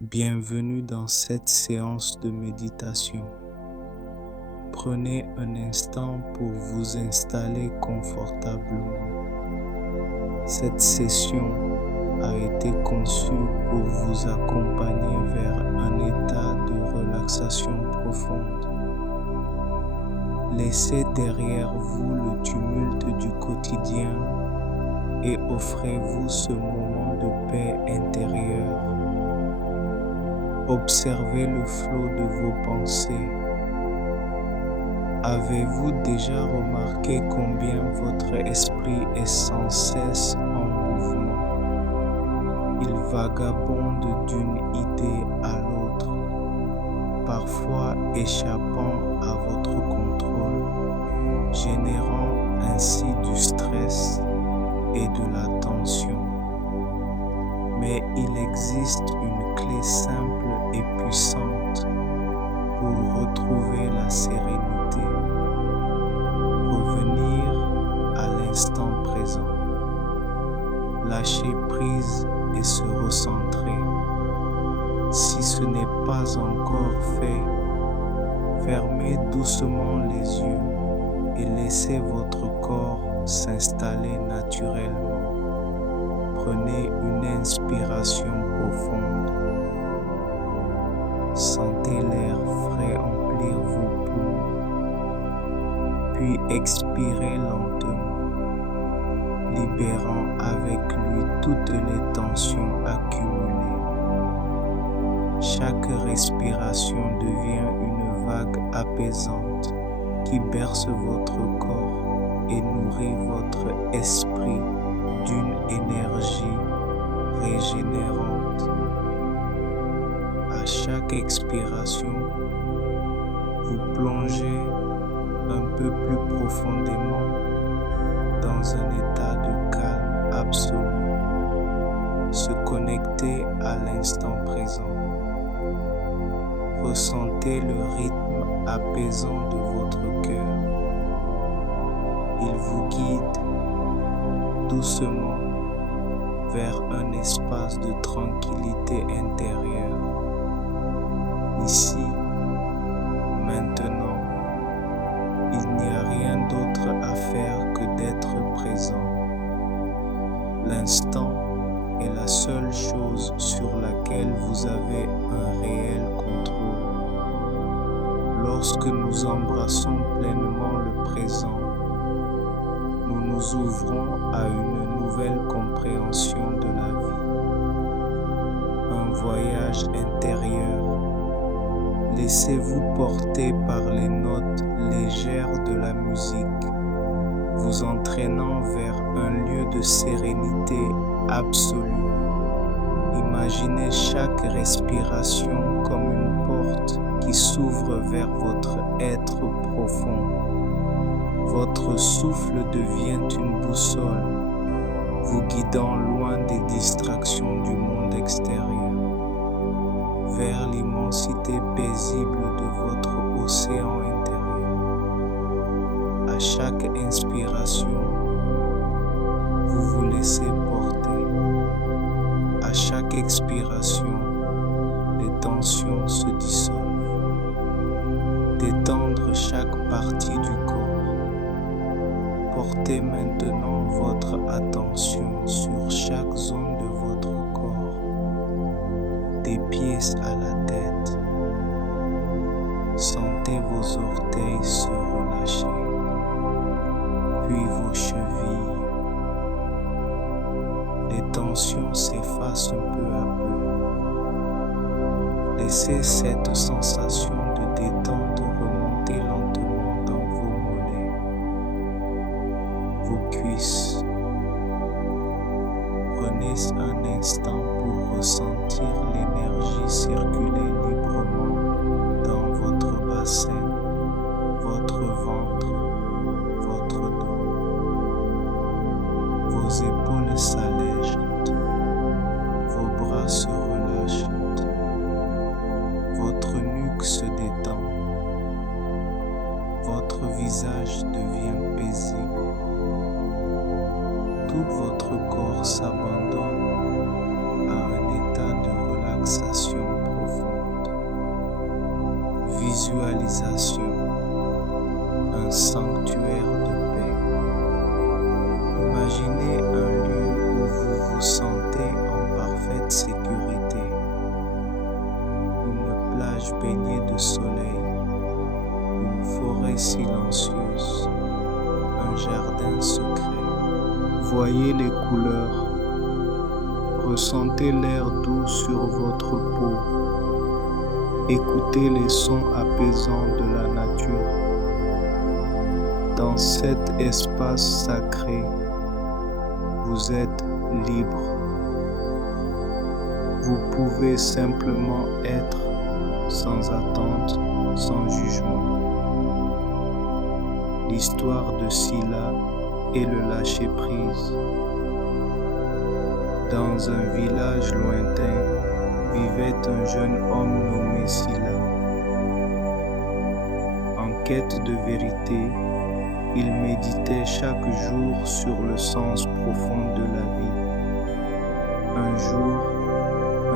Bienvenue dans cette séance de méditation. Prenez un instant pour vous installer confortablement. Cette session a été conçue pour vous accompagner vers un état de relaxation profonde. Laissez derrière vous le tumulte du quotidien et offrez-vous ce moment de paix intérieure. Observez le flot de vos pensées. Avez-vous déjà remarqué combien votre esprit est sans cesse en mouvement? Il vagabonde d'une idée à l'autre, parfois échappant à votre contrôle, générant ainsi du stress et de la tension. Mais il existe une clé simple et puissante pour retrouver la sérénité, revenir à l'instant présent, lâcher prise et se recentrer. Si ce n'est pas encore fait, fermez doucement les yeux et laissez votre corps s'installer naturellement. Prenez une inspiration profonde. Sentez l'air frais emplir vos poumons, puis expirez lentement, libérant avec lui toutes les tensions accumulées. Chaque respiration devient une vague apaisante qui berce votre corps et nourrit votre esprit d'une énergie régénérante. À chaque expiration, vous plongez un peu plus profondément dans un état de calme absolu, se connecter à l'instant présent. Ressentez le rythme apaisant de votre cœur. Il vous guide doucement vers un espace de tranquillité intérieure. Ici, maintenant, il n'y a rien d'autre à faire que d'être présent. L'instant est la seule chose sur laquelle vous avez un réel contrôle. Lorsque nous embrassons pleinement le présent, nous nous ouvrons à une nouvelle compréhension de la vie. Un voyage intérieur. Laissez-vous porter par les notes légères de la musique, vous entraînant vers un lieu de sérénité absolue. Imaginez chaque respiration comme une porte qui s'ouvre vers votre être profond. Votre souffle devient une boussole, vous guidant loin des distractions du monde extérieur, vers l'immensité paisible de votre océan intérieur. À chaque inspiration, vous vous laissez porter. À chaque expiration, les tensions se dissolvent. Détendre chaque partie du corps. Portez maintenant votre attention sur chaque zone de votre corps, des pieds à la tête. Sentez vos orteils se relâcher, puis vos chevilles. Les tensions s'effacent peu à peu. Laissez cette sensation de détente remonter lentement dans vos mollets, vos cuisses. Prenez un instant pour ressentir l'énergie circuler librement dans votre bassin, votre ventre, votre dos. Vos épaules s'allègent, vos bras se relâchent, votre nuque se détend, votre visage devient paisible. Tout votre corps s'abandonne à un état de relaxation Visualisation, un sanctuaire de paix. Imaginez un lieu où vous vous sentez en parfaite sécurité. Une plage baignée de soleil, une forêt silencieuse, un jardin secret. Voyez les couleurs, ressentez l'air doux sur votre peau, écoutez les sons apaisants de la nature. Dans cet espace sacré, vous êtes libre. Vous pouvez simplement être sans attente, sans jugement. L'histoire de Sila et le lâcher-prise. Dans un village lointain, vivait un jeune homme nommé Sila. En quête de vérité, il méditait chaque jour sur le sens profond de la vie. Un jour,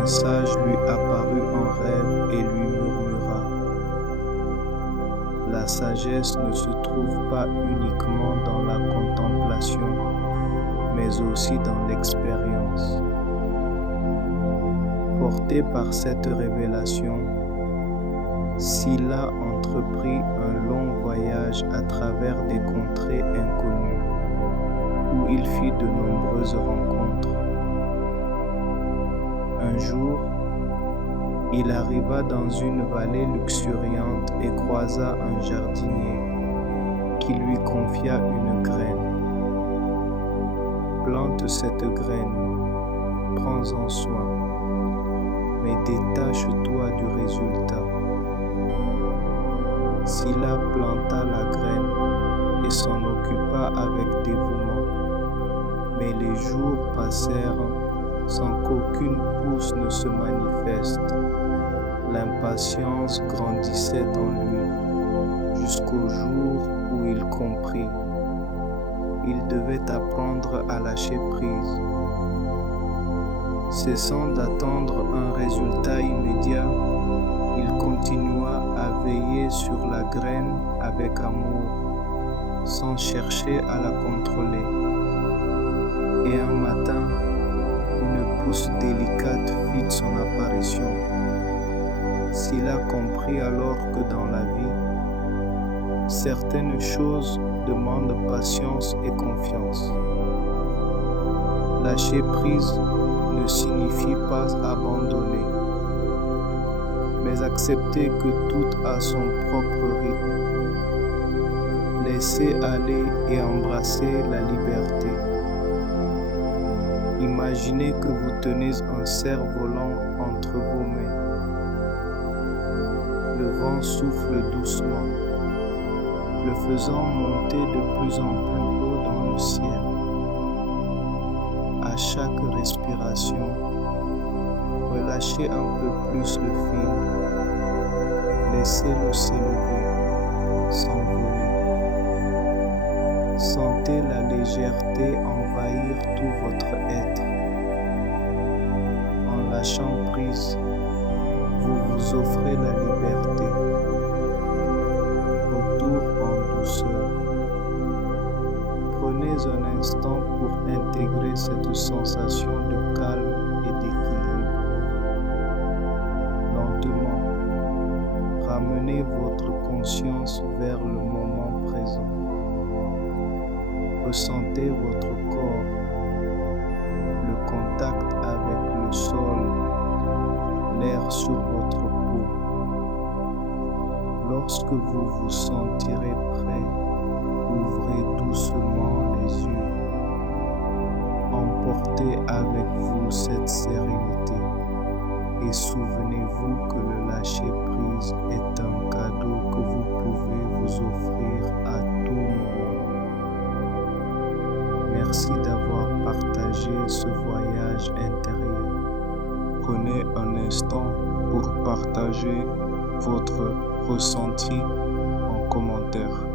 un sage lui apparut en rêve et lui murmura: « La sagesse ne se trouve pas uniquement dans la contemplation, mais aussi dans l'expérience. » Porté par cette révélation, Sila entreprit un long voyage à travers des contrées inconnues, où il fit de nombreuses rencontres. Un jour, il arriva dans une vallée luxuriante et croisa un jardinier qui lui confia une graine. Plante cette graine, prends-en soin, mais détache-toi du résultat. Sila planta la graine et s'en occupa avec dévouement, mais les jours passèrent sans qu'aucune pousse ne se manifeste. L'impatience grandissait en lui, jusqu'au jour où il comprit. Il devait apprendre à lâcher prise. Cessant d'attendre un résultat immédiat, il continua à veiller sur la graine avec amour, sans chercher à la contrôler. Et un matin, une pousse délicate fit son apparition. Sila comprit alors que dans la vie, certaines choses demandent patience et confiance. Lâcher prise ne signifie pas abandonner, mais accepter que tout a son propre rythme. Laisser aller et embrasser la liberté. Imaginez que vous tenez un cerf-volant entre vos mains. Le vent souffle doucement, le faisant monter de plus en plus haut dans le ciel. À chaque respiration, relâchez un peu plus le fil, laissez-le s'élever, s'envoler. Sentez la légèreté envahir tout votre être. En lâchant prise, vous vous offrez la liberté. Retour en douceur. Prenez un instant pour intégrer cette sensation de calme et d'équilibre. Lentement, ramenez votre conscience vers le moment présent. Ressentez votre corps, le contact avec le sol, l'air sur votre peau. Lorsque vous vous sentirez prêt, ouvrez doucement les yeux. Emportez avec vous cette sérénité et souvenez-vous que le lâcher-prise est un cadeau que vous pouvez vous offrir à tout moment. Merci d'avoir partagé ce voyage intérieur. Prenez un instant pour partager votre ressenti en commentaire.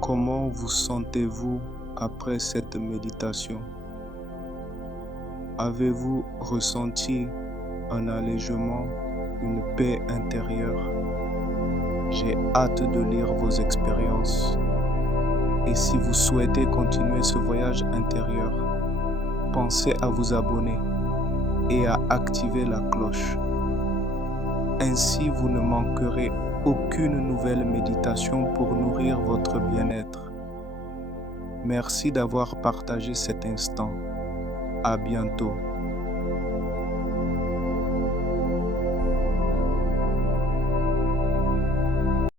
Comment vous sentez-vous après cette méditation? Avez-vous ressenti un allègement une paix intérieure. J'ai hâte de lire vos expériences. Et si vous souhaitez continuer ce voyage intérieur, pensez à vous abonner et à activer la cloche. Ainsi, vous ne manquerez aucune nouvelle méditation pour nourrir votre bien-être. Merci d'avoir partagé cet instant. À bientôt.